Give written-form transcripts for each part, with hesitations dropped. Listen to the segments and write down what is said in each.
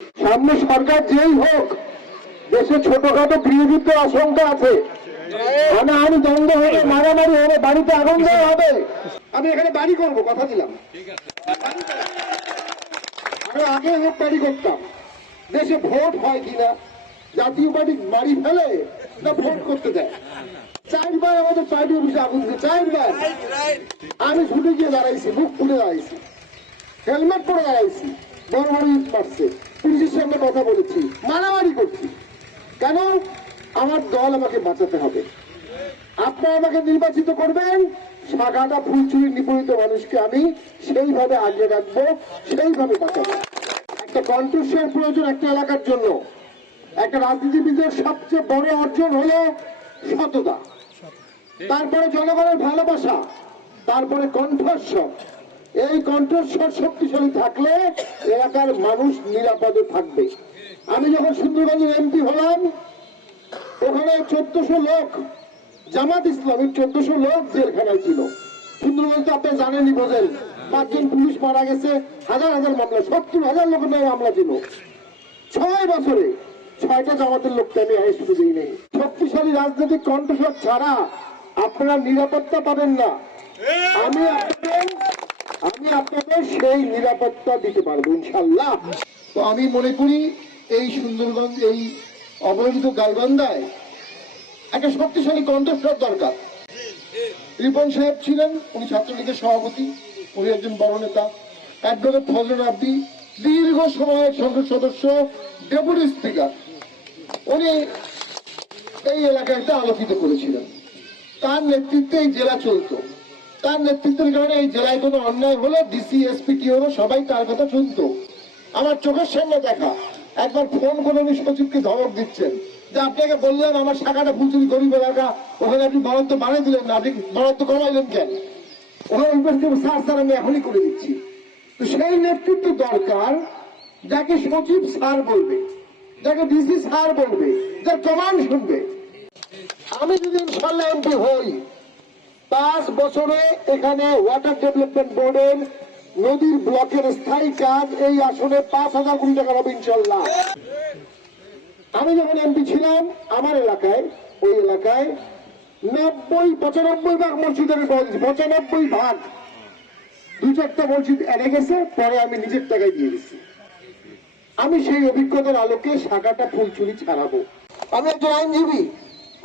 সামনে সরকার যেই হোক, দেশে ছোটখাটো গৃহযুদ্ধ আশঙ্কা আছে, হানাহানি দ্বন্দ্ব হবে, মারামারি হবে, বাড়িতে আগুন দেওয়া হবে। আমি এখানে বাড়ি করবো, কথা দিলাম। আমি আগে ভোট বাড়ি করতাম। দেশে ভোট হয় কিনা, জাতীয় পার্টি বাড়ি ফেলে না ভোট করতে দেয়। 4 বার আমাদের পার্টি অফিসে আগুন দিচ্ছে, 4 বার। আমি ছুটে গিয়ে দাঁড়াইছি, বুক খুলে দাঁড়াইছি, হেলমেট পরে দাঁড়াইছি, বড় বড় ইট মারছে, পুলিশের সামনে কথা বলেছি, মারামারি করছি। কেন? আমার দল আমাকে বাঁচাতে হবে। আপনারা আমাকে নির্বাচিত করবেন, শাখাটা ফুলচুরি নিপীড়িত মানুষকে আমি সেইভাবে আগলে রাখবো, সেইভাবে বাঁচাবো। একটা কণ্ঠস্বর প্রয়োজন একটা এলাকার জন্য। একটা রাজনীতিবিদের সবচেয়ে বড় অর্জন হলো সততা, তারপরে জনগণের ভালোবাসা, তারপরে কণ্ঠস্বর। এই কণ্ঠস্বর শক্তিশালী থাকলে এলাকার মানুষ নিরাপদে থাকবে। আমি যখন সুন্দরগঞ্জের এমপি হলাম, ওখানে 1400 লোক, জামাত ইসলামের 1400 লোক জেলখানায় ছিল। সুন্দরগঞ্জ তো আপনি জানেনই, বোঝেন, 5 জন পুলিশ মারা গেছে, হাজার হাজার মামলা, 70,000 লোকের নামে মামলা ছিল। 6 বছরে 6টা জামাতের লোককে আমি আইসিতে দিই নেই। শক্তিশালী রাজনৈতিক কণ্ঠস্বর ছাড়া আপনারা নিরাপত্তা পাবেন না। আমি আপনাদের সেই নিরাপত্তা দিতে পারবো ইনশাল্লাহ। তো আমি মনে করি এই সুন্দরগঞ্জ, এই অবহেলিত গাইবান্ধায় একটা শক্তিশালী কণ্ঠস্বর দরকার। রিপন সাহেব ছিলেন, উনি ছাত্রলীগের সভাপতি, উনি একজন বড় নেতা। অ্যাডভোকেট ফজলুল আব্দি দীর্ঘ সময়ের সংসদ সদস্য, ডেপুটি স্পিকার, উনি এই এলাকাটা আলোকিত করেছিলেন। তার নেতৃত্বে এই জেলা চলত। তার নেতৃত্বের কারণে এই জেলায় কোনো অন্যায় হলো ডিসি এসপি কি হলো সবাই তার কথা শুনতো। আমার চোখের সামনে দেখা, একবার ফোন করে উনি সচিবকে ধমক দিচ্ছেন যে আপনাকে বললাম আমার শাখাটা ফুলচুরি গরিব এলাকা, ওখানে আপনি বরাদ্দ বানিয়ে দিলেন না, আপনি বরাদ্দ কমাইলেন কেন? ওখানে স্যার আমি এখনই করে দিচ্ছি। তো সেই নেতৃত্ব দরকার, যাকে সচিব স্যার বলবে, যাকে ডিসি স্যার বলবে, যার কমান্ড শুনবে। আমি যদি ইনশাল্লাহ এমপি হই, 5 বছরে এখানে ওয়াটার ডেভেলপমেন্ট বোর্ডের নদীর ব্লকের স্থায়ী কাজ এই আসনে 5,000 কোটি টাকা হবে ইনশাল্লাহ। আমি যখন এমপি ছিলাম, আমার এলাকায়, ওই এলাকায় 95 ভাগ মসজিদের, 95 ভাগ, 2-4টা মসজিদ এনে গেছে, পরে আমি নিজের টাকায় দিয়ে গেছি। আমি সেই অভিজ্ঞতার আলোকে শাখাটা ফুলচুরি ছাড়াবো। আমি একজন আইনজীবী,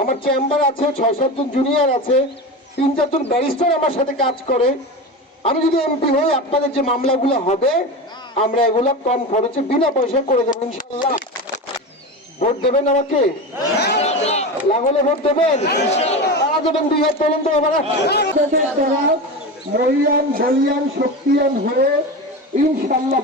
আমার চেম্বার আছে, 6-7 জন জুনিয়র আছে, 3-4 জন ব্যারিস্টার আমার সাথে কাজ করে। আমি যদি এমপি হই, আপনাদের যে মামলাগুলো হবে আমরা এগুলো কম খরচে বিনা পয়সা করে দেবো ইনশাল্লাহ। ভোট দেবেন আমাকে? লাঙ্গলে ভোট দেবেন? তারা দেবেন 2 হাত তোলেন তো। আমরা মহিয়ান বলিয়ান শক্তিয়ান হয়ে ইনশাল্লাহ